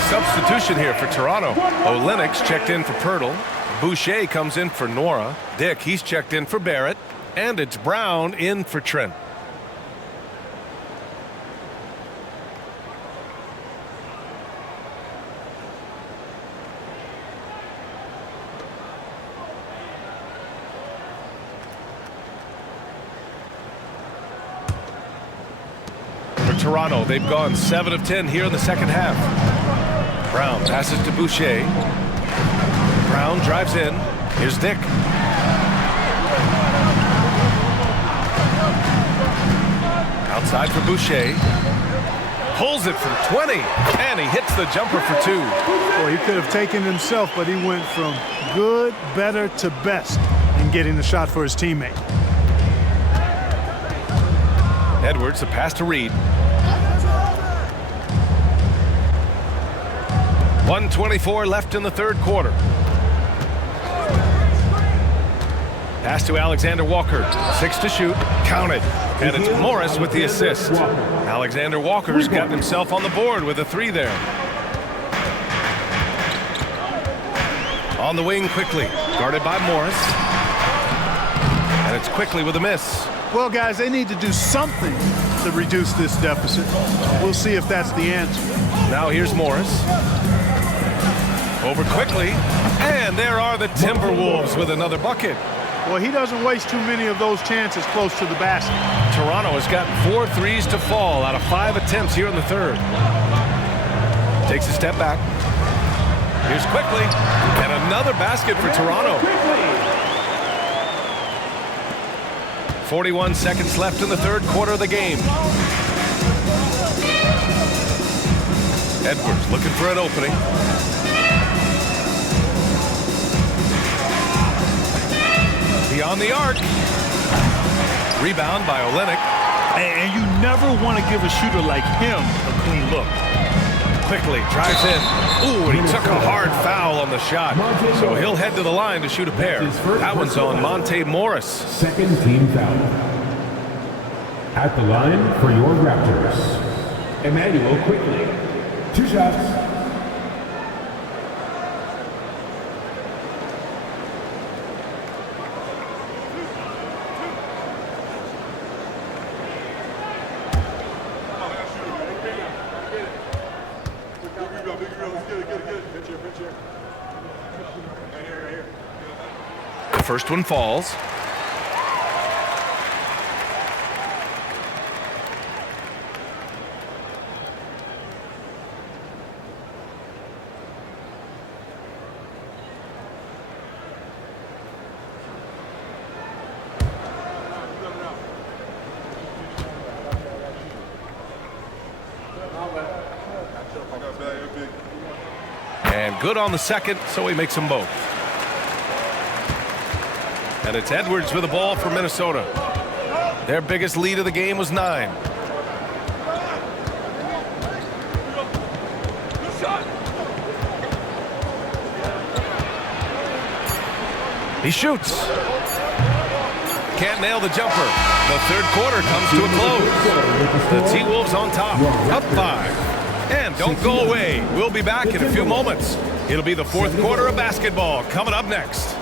Substitution here for Toronto. Olenek's checked in for Pirtle. Boucher comes in for Nora. Dick, he's checked in for Barrett. And it's Brown in for Trent. For Toronto, they've gone 7 of 10 here in the second half. Brown passes to Boucher. Brown drives in. Here's Dick. Outside for Boucher. Pulls it from 20. And he hits the jumper for 2. Boy, he could have taken himself, but he went from good, better to best in getting the shot for his teammate. Edwards, a pass to Reed. 1:24 left in the third quarter. Pass to Alexander Walker. 6 to shoot. Counted. And it's Morris with the assist. Alexander Walker's gotten himself on the board with a 3 there. On the wing quickly. Guarded by Morris. And it's Quickly with a miss. Well, guys, they need to do something to reduce this deficit. We'll see if that's the answer. Now here's Morris. Over Quickly, and there are the Timberwolves with another bucket. Well, he doesn't waste too many of those chances close to the basket. Toronto has gotten 4 threes to fall out of 5 attempts here in the third. Takes a step back. Here's Quickly, and another basket for Toronto. 41 seconds left in the third quarter of the game. Edwards looking for an opening. Beyond the arc. Rebound by Olenek. And you never want to give a shooter like him a clean look. Quickly drives in. Ooh, and he took a hard foul on the shot. So he'll head to the line to shoot a pair. That one's on Monte Morris. Second team foul. At the line for your Raptors. Emmanuel quickly. 2 shots. The first one falls. And good on the second, so he makes them both. And it's Edwards with the ball for Minnesota. Their biggest lead of the game was 9. He shoots. Can't nail the jumper. The third quarter comes to a close. The T-Wolves on top, up 5. And don't go away. We'll be back in a few moments. It'll be the fourth quarter of basketball coming up next.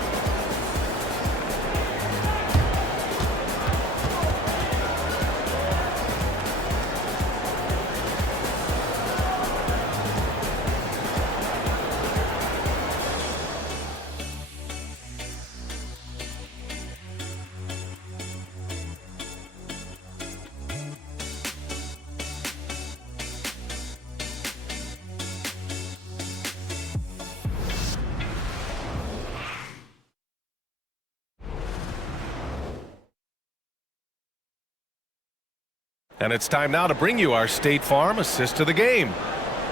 And it's time now to bring you our State Farm assist of the game.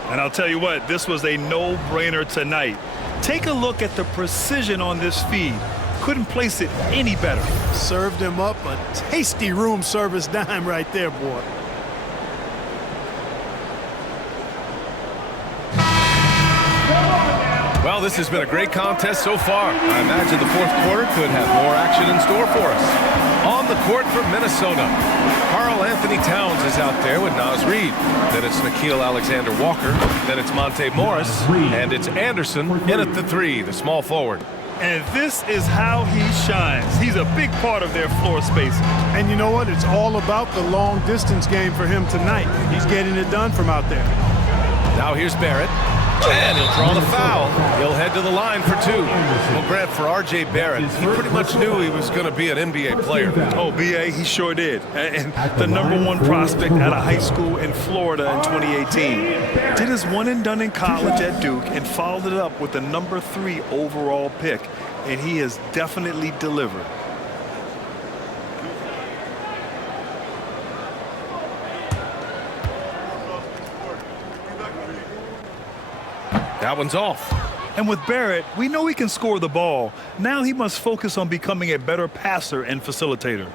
And I'll tell you what, this was a no-brainer tonight. Take a look at the precision on this feed. Couldn't place it any better. Served him up a tasty room service dime right there, boy. Well, this has been a great contest so far. I imagine the fourth quarter could have more action in store for us. On the court for Minnesota, Karl Anthony Towns is out there with Naz Reid. Then it's Nickeil Alexander-Walker. Then it's Monte Morris. And it's Anderson in at the 3, the small forward. And this is how he shines. He's a big part of their floor space. And you know what? It's all about the long distance game for him tonight. He's getting it done from out there. Now here's Barrett. And he'll draw the foul. He'll head to the line for 2. Well, Grant, for R.J. Barrett, he pretty much knew he was going to be an NBA player. Oh, B.A., he sure did. And the #1 prospect out of high school in Florida in 2018. Did his one and done in college at Duke and followed it up with the #3 overall pick. And he has definitely delivered. That one's off. And with Barrett, we know he can score the ball. Now he must focus on becoming a better passer and facilitator.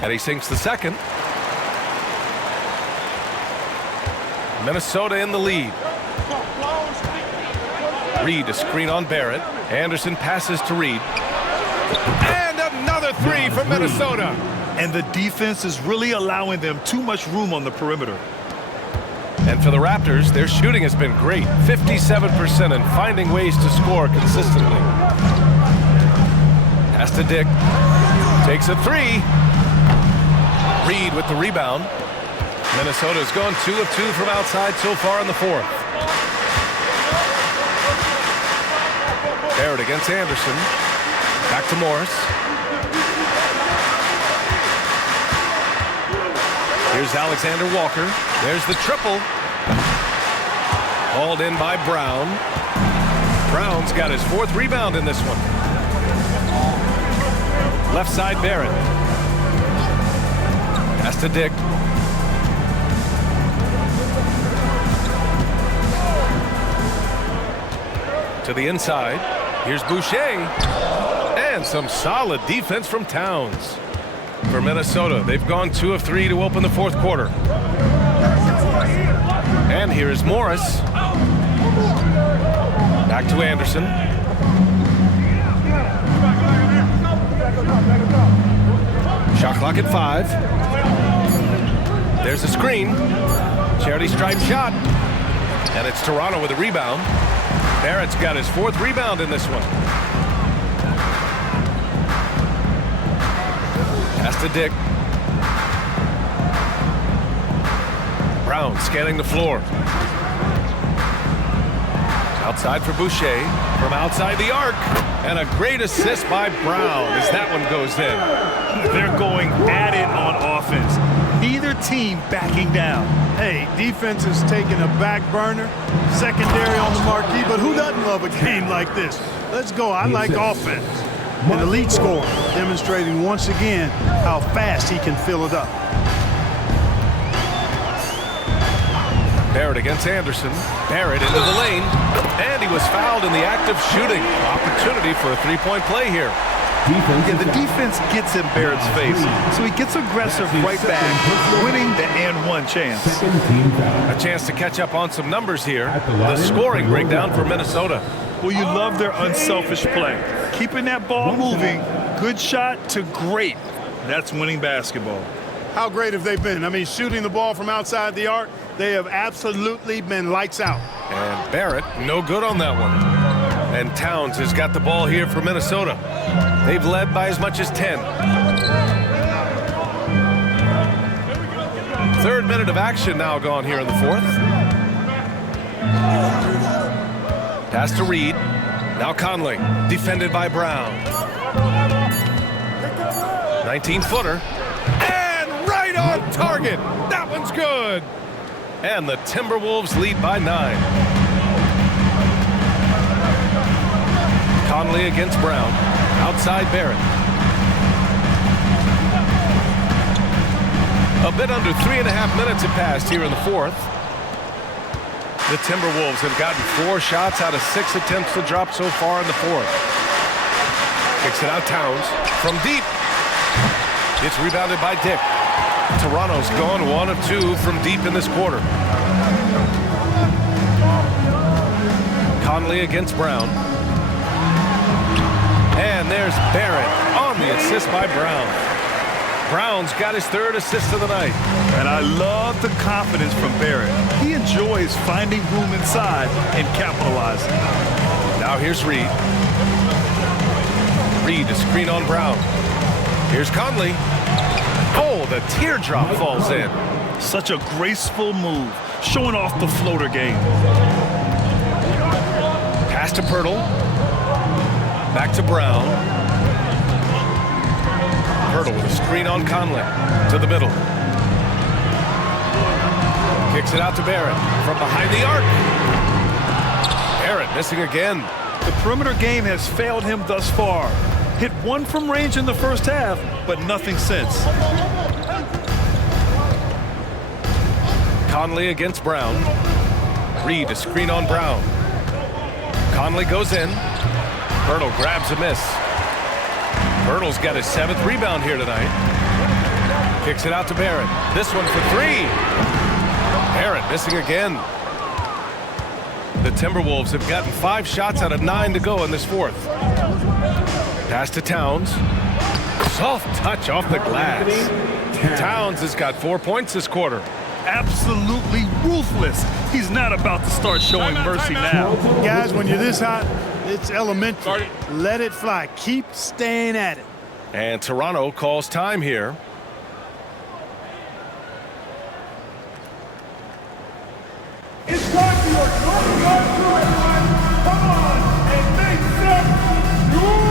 And he sinks the second. Minnesota in the lead. Reid a screen on Barrett. Anderson passes to Reid. And another 3 for Minnesota. And the defense is really allowing them too much room on the perimeter. And for the Raptors, their shooting has been great. 57% and finding ways to score consistently. Pass to Dick. Takes a 3. Reid with the rebound. Minnesota's gone 2 of 2 from outside so far in the fourth. Barrett against Anderson. Back to Morris. Here's Alexander Walker. There's the triple. Hauled in by Brown. Brown's got his 4th rebound in this one. Left side Barrett. Pass to Dick. To the inside. Here's Boucher. And some solid defense from Towns. For Minnesota, they've gone 2 of 3 to open the fourth quarter. And here's Morris. Back to Anderson. Shot clock at 5. There's a screen. Charity stripe shot. And it's Toronto with a rebound. Barrett's got his 4th rebound in this one. Pass to Dick. Brown scanning the floor. Outside for Boucher. From outside the arc. And a great assist by Brown as that one goes in. They're going at it on offense. Neither team backing down. Hey, defense is taking a back burner, secondary on the marquee, but who doesn't love a game like this? Let's go. I like offense. An elite scorer, demonstrating once again how fast he can fill it up. Barrett against Anderson. Barrett into the lane. And he was fouled in the act of shooting. Opportunity for a 3-point play here. Yeah, the defense gets in Barrett's face, so he gets aggressive right back, winning the and-one chance. A chance to catch up on some numbers here. The scoring breakdown for Minnesota. Well, you love their unselfish play. Keeping that ball moving, good shot to great. That's winning basketball. How great have they been? I mean, shooting the ball from outside the arc, they have absolutely been lights out. And Barrett, no good on that one. And Towns has got the ball here for Minnesota. They've led by as much as 10. 3rd minute of action now gone here in the 4th. Pass to Reed. Now Conley, defended by Brown. 19-footer. And right on target. That one's good. And the Timberwolves lead by 9. Conley against Brown. Outside Barrett. A bit under 3.5 minutes have passed here in the 4th. The Timberwolves have gotten 4 shots out of 6 attempts to drop so far in the 4th. Kicks it out Towns from deep. It's rebounded by Dick. Toronto's gone 1 of 2 from deep in this quarter. Conley against Brown. And there's Barrett on the assist by Brown. Brown's got his 3rd assist of the night. And I love the confidence from Barrett. He enjoys finding room inside and capitalizing. Now here's Reed. Reed to screen on Brown. Here's Conley. Oh, the teardrop falls in. Such a graceful move, showing off the floater game. Pass to Pirtle. Back to Brown. Pirtle with a screen on Conley. To the middle. Kicks it out to Barrett. From behind the arc. Barrett missing again. The perimeter game has failed him thus far. Hit 1 from range in the 1st half, but nothing since. Conley against Brown. Reed to screen on Brown. Conley goes in. Pirtle grabs a miss. Pirtle's got his 7th rebound here tonight. Kicks it out to Barrett. This one for 3. Barrett missing again. The Timberwolves have gotten 5 shots out of 9 to go in this 4th. Pass to Towns. Soft touch off the glass. Towns has got 4 points this quarter. Absolutely ruthless. He's not about to start showing mercy now. Guys, when you're this hot, it's elementary. Let it fly. Keep staying at it. And Toronto calls time here. It's time for your North Side crew, everyone. Come on and make some noise!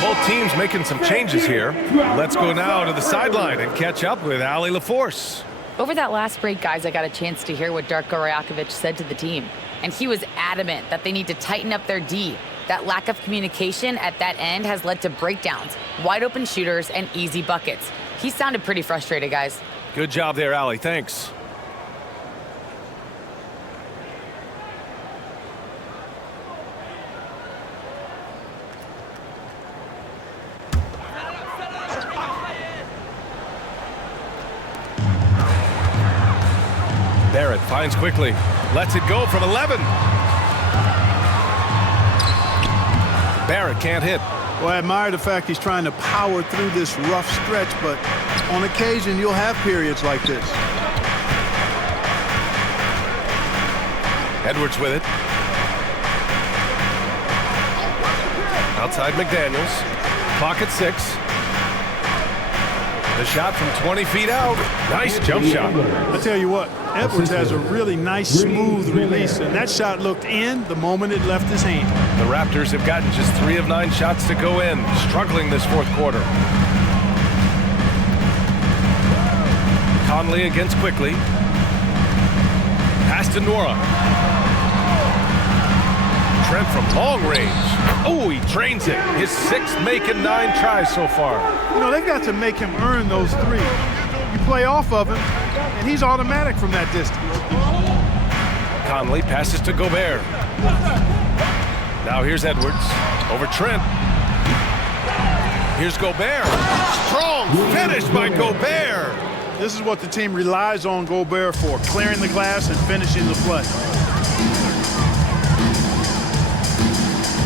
Well, both teams making some changes here. Let's go now to the sideline and catch up with Allie LaForce. Over that last break, guys, I got a chance to hear what Darko Rajakovic said to the team. And he was adamant that they need to tighten up their D. That lack of communication at that end has led to breakdowns, wide open shooters, and easy buckets. He sounded pretty frustrated, guys. Good job there, Allie. Thanks. Barrett finds quickly. Lets it go from 11. Barrett can't hit. Well, I admire the fact he's trying to power through this rough stretch, but on occasion you'll have periods like this. Edwards with it. Outside McDaniels. Clock at 6. The shot from 20 feet out. Nice jump shot. I tell you what, Edwards has a really nice, smooth release, and that shot looked in the moment it left his hand. The Raptors have gotten just 3 of 9 shots to go in, struggling this fourth quarter. Conley against Quickly. Pass to Nora. Trent from long range. Oh, he drains it. His 6th make and 9 tries so far. You know, they've got to make him earn those 3. You play off of him, and he's automatic from that distance. Conley passes to Gobert. Now here's Edwards. Over Trent. Here's Gobert. Strong finish by Gobert. This is what the team relies on Gobert for, clearing the glass and finishing the play.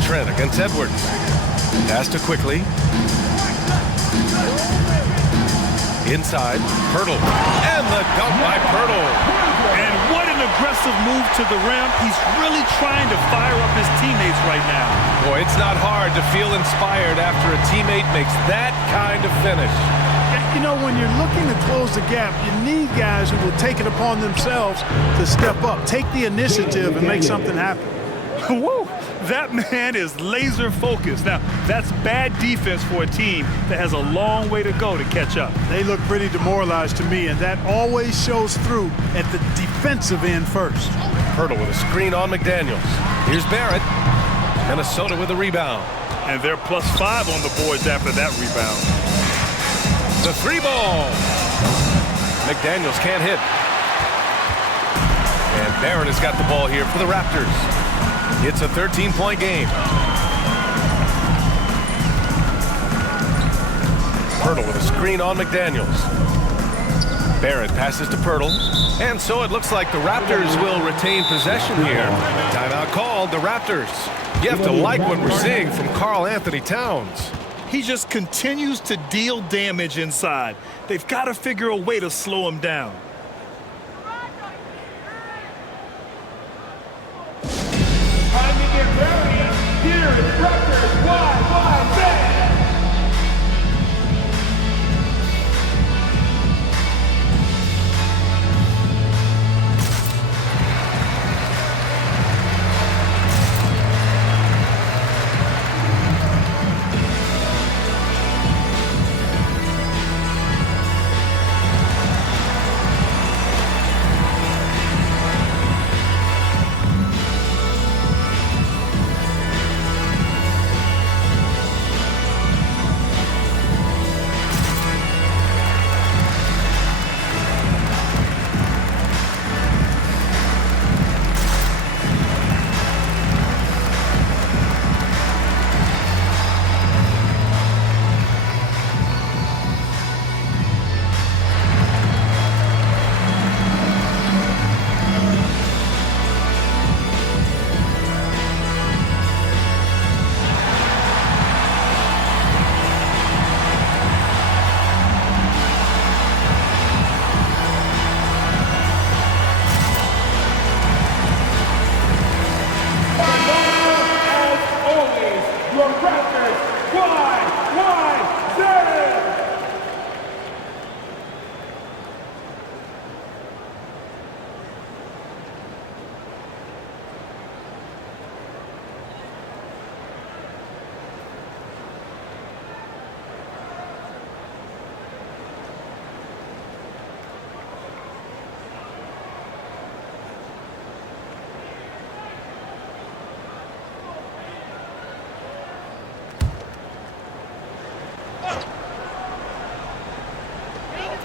Trent against Edwards. Pass to Quickly. Inside, Pirtle. And the dunk by Pirtle. And what an aggressive move to the rim. He's really trying to fire up his teammates right now. Boy, it's not hard to feel inspired after a teammate makes that kind of finish. You know, when you're looking to close the gap, you need guys who will take it upon themselves to step up, take the initiative, and make something happen. Woo! That man is laser focused. Now, that's bad defense for a team that has a long way to go to catch up. They look pretty demoralized to me, and that always shows through at the defensive end first. Pirtle with a screen on McDaniels. Here's Barrett. Minnesota with a rebound. And they're +5 on the boards after that rebound. The 3 ball. McDaniels can't hit. And Barrett has got the ball here for the Raptors. It's a 13-point game. Pirtle with a screen on McDaniels. Barrett passes to Pirtle. And so it looks like the Raptors will retain possession here. Timeout called, the Raptors. You have to like what we're seeing from Karl Anthony Towns. He just continues to deal damage inside. They've got to figure a way to slow him down. Time to get ready. Here is Raptors Wild Band.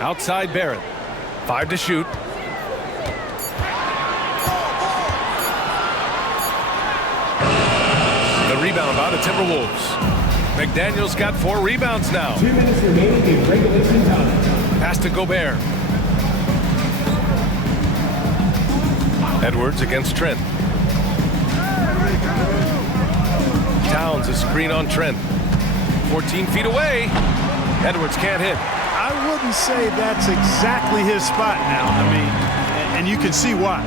Outside Barrett. 5 to shoot. The rebound by the Timberwolves. McDaniel's got 4 rebounds now. 2 minutes remaining in regulation time. Pass to Gobert. Edwards against Trent. Towns a screen on Trent. 14 feet away. Edwards can't hit. I wouldn't say that's exactly his spot now. I mean, and you can see why.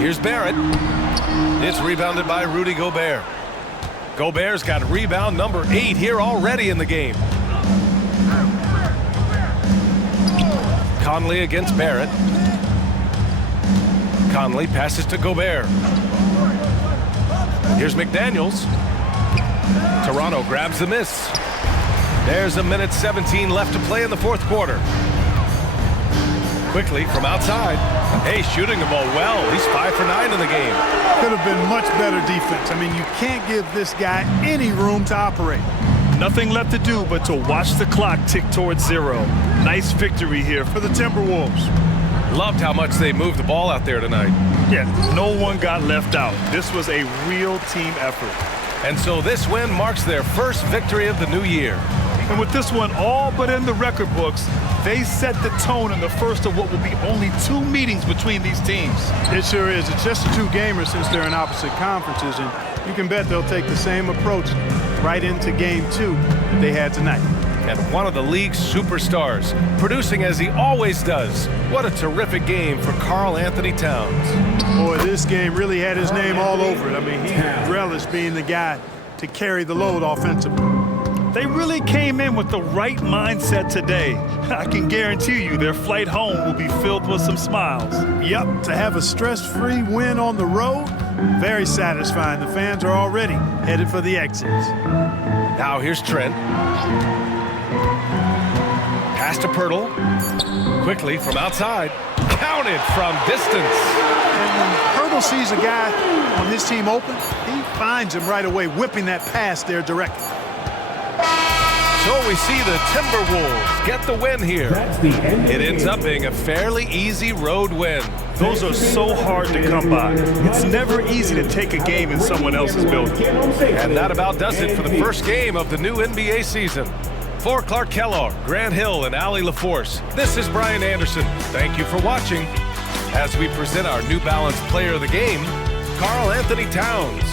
Here's Barrett. It's rebounded by Rudy Gobert. Gobert's got rebound number 8 here already in the game. Conley against Barrett. Conley passes to Gobert. Here's McDaniels. Toronto grabs the miss. There's a minute 17 left to play in the fourth quarter. Quickly from outside. Hey, shooting the ball well. He's 5 for 9 in the game. Could have been much better defense. I mean, you can't give this guy any room to operate. Nothing left to do but to watch the clock tick towards 0. Nice victory here for the Timberwolves. Loved how much they moved the ball out there tonight. Yeah, no one got left out. This was a real team effort. And so this win marks their first victory of the new year. And with this one all but in the record books, they set the tone in the first of what will be only 2 meetings between these teams. It sure is. It's just a 2-gamer since they're in opposite conferences, and you can bet they'll take the same approach right into game 2 that they had tonight. And one of the league's superstars, producing as he always does. What a terrific game for Karl Anthony Towns. Boy, this game really had his name all over it. I mean, he relished being the guy to carry the load offensively. They really came in with the right mindset today. I can guarantee you their flight home will be filled with some smiles. Yep, to have a stress-free win on the road, very satisfying. The fans are already headed for the exits. Now here's Trent. Pass to Pirtle. Quickly from outside. Counted from distance. And when Pirtle sees a guy on his team open, he finds him right away, whipping that pass there directly. So we see the Timberwolves get the win here. It ends up being a fairly easy road win. Those are so hard to come by. It's never easy to take a game in someone else's building. And that about does it for the first game of the new NBA season. For Clark Kellogg, Grant Hill, and Allie LaForce, this is Brian Anderson. Thank you for watching. As we present our New Balance Player of the Game, Karl Anthony Towns.